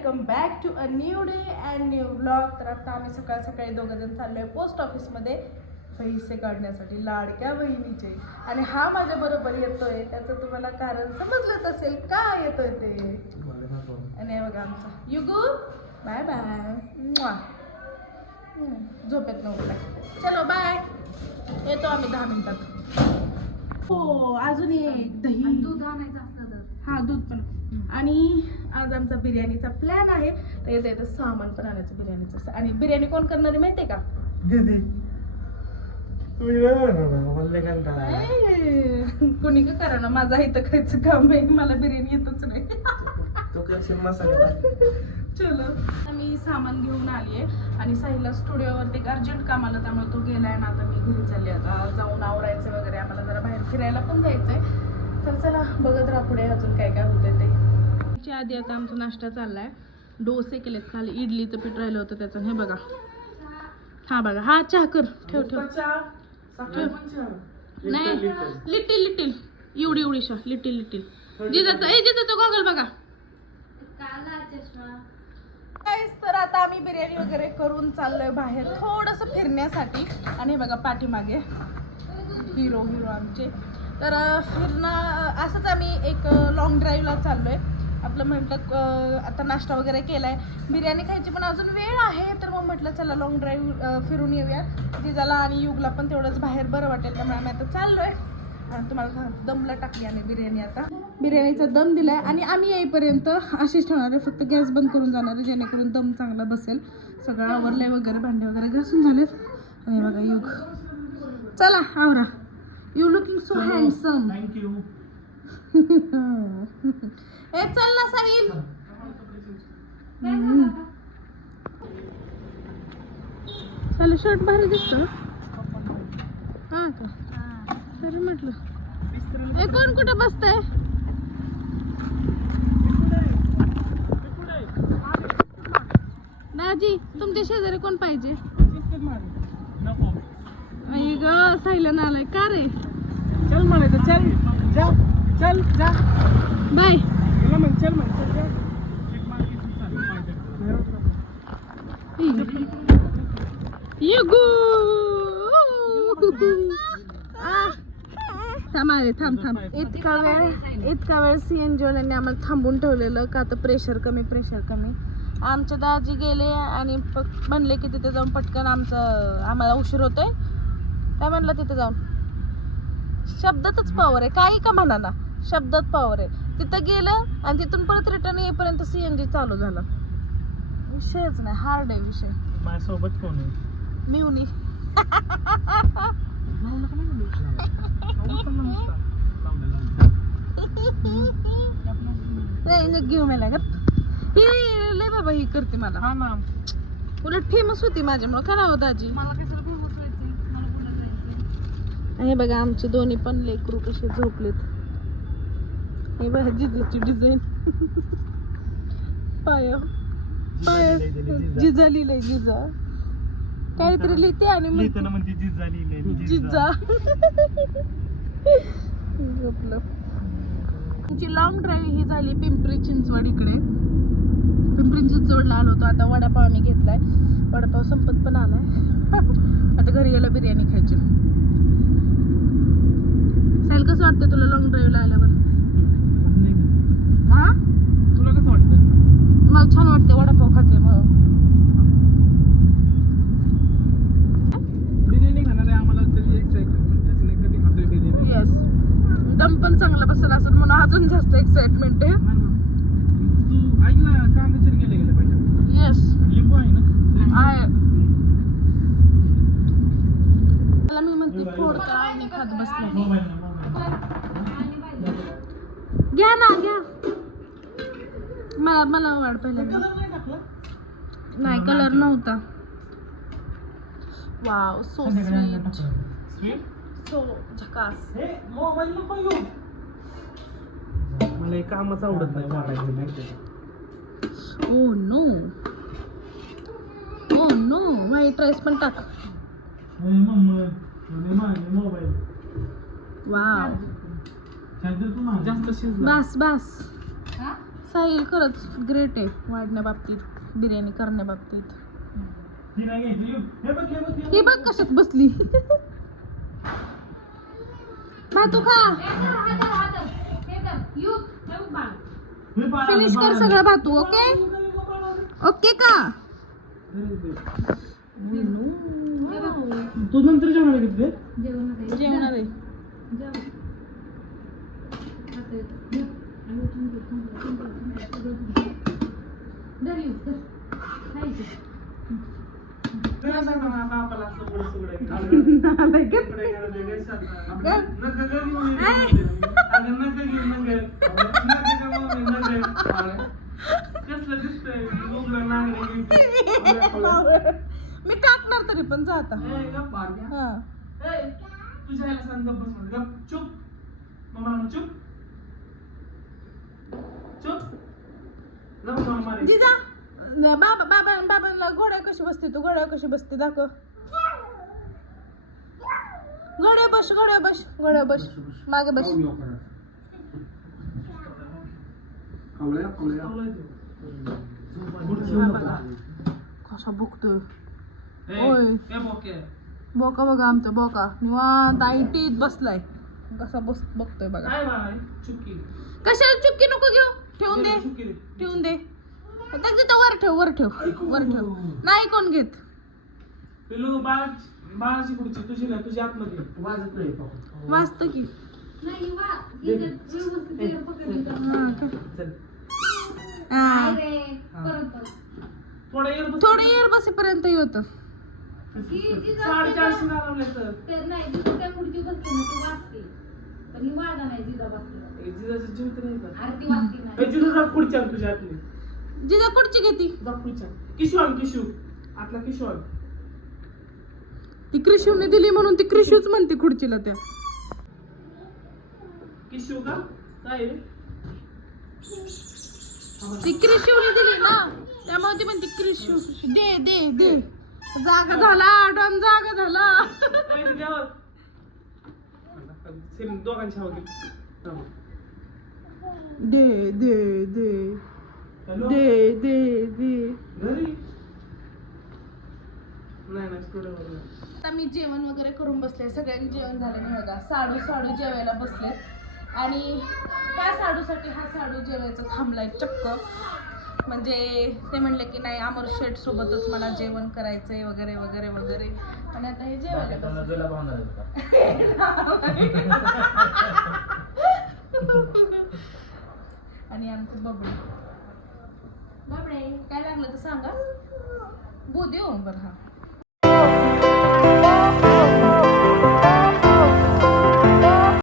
Welcome back to a new day and new blog तर आता आम्ही सकाळ सकाळी दोघं जण चाललोय पोस्ट ऑफिसमध्ये. पैसे काढण्यासाठी लाडक्या बहिणीचे. आणि हा माझ्या बरोबर येतोय. त्याचं तुम्हाला कारण समजलंच असेल का येतोय ते? आणि हे बघा आमचा. युगू बाय बाय झोपेत नव्हता चलो बाय येतो आम्ही दहा मिनिटात. हो अजून एक दही. दूध आणायचं असतं तर. हा दूध पण. आणि आज आमचा बिर्याणीचा प्लॅन आहे. तर येतं येतं सामान पण आणायचं बिर्याणीचं. आणि बिर्याणी कोण करणार आहे माहितीये का? दीदी. कोणी का करा ना? माझा इथं खायचं काम आहे. मला बिर्याणी येतच नाही. चलो. मी सामान घेऊन आली आहे. आणि साहिलला स्टुडिओवरती एक अर्जंट काम आलं त्यामुळे तो गेलाय ना आता मी घरी चालले आता जाऊन आवरायचं वगैरे आम्हाला जरा बाहेर फिरायला पण जायचंय. तर चला बघत राहा पुढे अजून काय काय होतंय ते. आधी आता आमचा नाश्ता चाललाय. डोसे केलेत खाली इडलीचं पीठ राहिलं होतं त्याचं. हे बघा. हा बघा हा चहा कर ठेव ठेव. नाही. Little little. एवढी एवढीशा लिटिल लिटिल. जिजाचं ए जिजाचं गॉगल बघा. तर आता आम्ही बिर्याणी वगैरे करून चाललोय बाहेर थोडंसं फिरण्यासाठी. आणि हे बघा पाठीमागे. हिरो हिरो आमचे. तर फिरणं असंच आम्ही एक लॉंग ड्राईव्हला चाललो आहे आपलं म्हटलं आता नाश्ता वगैरे केला आहे बिर्याणी खायची पण अजून वेळ आहे तर मग म्हटलं चला लॉंग ड्राईव्ह फिरून येऊया जिजाला आणि युगला पण तेवढंच बाहेर बरं वाटेल त्यामुळे आम्ही आता चाललो आणि तुम्हाला सांगतो दमला टाकली आम्ही बिर्याणी आता. बिर्याणीचा दम दिला आहे आणि आम्ही येईपर्यंत अशीच ठेवणार आहे फक्त गॅस बंद करून जाणार आहे जेणेकरून दम चांगला बसेल. सगळं आवरलंय वगैरे भांडे वगैरे घासून झालेत. आणि बघा युग. चला आवरा. You looking so handsome Thank you. ए चल ना साहिल. चल. शर्ट भारी दिसतो. हा का? तरी म्हटलं. ए कोण कुठं बसतंय? दाजी तुमच्या शेजारी कोण पाहिजे? नको. आई ग साहिलं आलाय का रे? चल म्हणायचं चल. जा चल जा. बाय. मला म्हण चल म्हण चल जा. युगू थांब थांब थांब. इतका वेळ इतका वेळ सी एन जीवाल्यांनी आम्हाला थांबून ठेवलेलं का तर प्रेशर कमी प्रेशर कमी. आमचे दाजी गेले आणि म्हणले की तिथे जाऊन पटकन आमचं आम्हाला उशीर होतोय. काय म्हणलं तिथे जाऊन? शब्दातच पॉवर आहे. काही का म्हणा ना शब्दात पॉवर आहे. तिथं गेलं आणि तिथून परत रिटर्न येईपर्यंत सी एन जी चालू झालं. विषयच नाही. हार्ड आहे विषय. माझ्यासोबत कोण आहे? मिवनी नाही घेऊ मला का? ही लय बाबा ही करते मला. हा ना. उलट फेमस होती माझ्यामुळे. खरा हो दाजी मला फेमस व्हायचं मला कुठं जायचं हे बघा आमचे दोन्ही पण लेकरू कसे झोपलेत. हे बघा जिजाची डिझाईन पाय. पाय. जिजा लिहिलंय जिजा. काहीतरी लिहिते आणि म्हणते जिजा झोपलं. आमची लॉंग ड्राईव्ह ही झाली पिंपरी चिंचवड इकडे. पिंपरी चिंचवडला आलो होतो. आता वडापाव आम्ही घेतलाय. वडापाव संपत पण आलाय. आता घरी यायला बिर्याणी खायची. साईल कसं वाटतं तुला लॉंग ड्राईव्हला आल्यावर? हा? तुला कसं वाटतं मला छान वाटते वडापाव खाते मग बिर्याणी खाणार आहे आम्हाला तरी एक्साइटमेंट असं नाही कधी खातोय बिर्याणी? येस दम पण चांगला बसला असं म्हणून अजून जास्त एक्साइटमेंट आहे. हा. तू ऐक ना कांदा चिर गेले गेले पाहिजे. येस लिंबू आहे ना? आहे. मला मी म्हणते फोडता आणि खात बसले. मोबाईल घ्या ना घ्या. मला मला वाढ पहिल्यांदा कलर नाही टाकला नाही कलर नव्हता wow so sweet sweet so झकास मला हे कामच आवडत नाही वाटायचं oh no oh no white rice पण टाक. वाव जास्त शिजला. बस बस. हा? साहिल खरंच ग्रेट आहे वाढण्या बाबतीत बिर्याणी करण्या बाबतीत. ही. हे बघ, हे हे. ही कशात बसली. भातू खा. बाळा, फिनिश कर. सगळं भातू ओके ओके का? तू नंतर जेवणार घेतले? जेवणार आहे मी टाकणार तरी पण जा आता ए, गप्प बारक्या. हा ए, तुझ्या आईला सांग गप्प बस म्हणून. गप्प, चुप मम्मा म्हणून चुप चुप जा मग मला मारेल. जिजा बाबा बाबा बाबांना घोड्या कशी बसते तू घोड्या कशी बसते दाखव घोड्या बस घोड्या बस घोड्या बस मागे बस आवलंय ते. खुर्ची हा वर बघा. बघा. कसा बघतोय ए, ओय. ए, बोके. बोका बघा आमचा बोका. निवांत आयटीत बसलाय. कसा बस बघतोय बघा. काय चुकी. कशाला चुक्की नको घेऊ? ठेवून दे. चुकी. दे. ठेवून दे. आता तिथं वर ठेव वर ठेव वर ठेव. नाही कोण घेत. पिलू बाळ बाळाची खुर्ची तुझी नाही तुझी आतमध्ये. वाजत नाही वाचत की. हा का? चल. हा. थोडा येर बस. थोडं एअर बसेपर्यंत होत. साडेचारशे लावले तर ए, जिजाचं जीव तर नाही का? ए, जिजा जा खुर्ची आण तुझ्या आतली जिजा पुढची घेती. जा. किशू आण किशू आतला किशू आण ती क्रिशिवने दिली म्हणून ती क्रिशिवच म्हणते खुर्चीला त्या. किशू का? काय रे? ती क्रिशिवने दिली ना. त्यामुळे ती म्हणते क्रिशिव दे दे दे. जागा झाला डॉन जागा झाला. दोघांच्या. दे दे दे? दे दे दे. आता मी जेवण वगैरे करून बसले सगळ्यांनी जेवण झालं नाही बघा. साडू साडू जेवायला बसले. आणि त्या साडूसाठी हा साडू जेवायचं थांबलाय चक्क. म्हणजे ते म्हणले की नाही अमर शेठ सोबतच मला जेवण करायचंय वगैरे वगैरे वगैरे. आणि आता हे जेवायला बसले. आणि आमचं बबडे. बबडे काय लागलं तर सांगा. बोध येऊन बरं हा.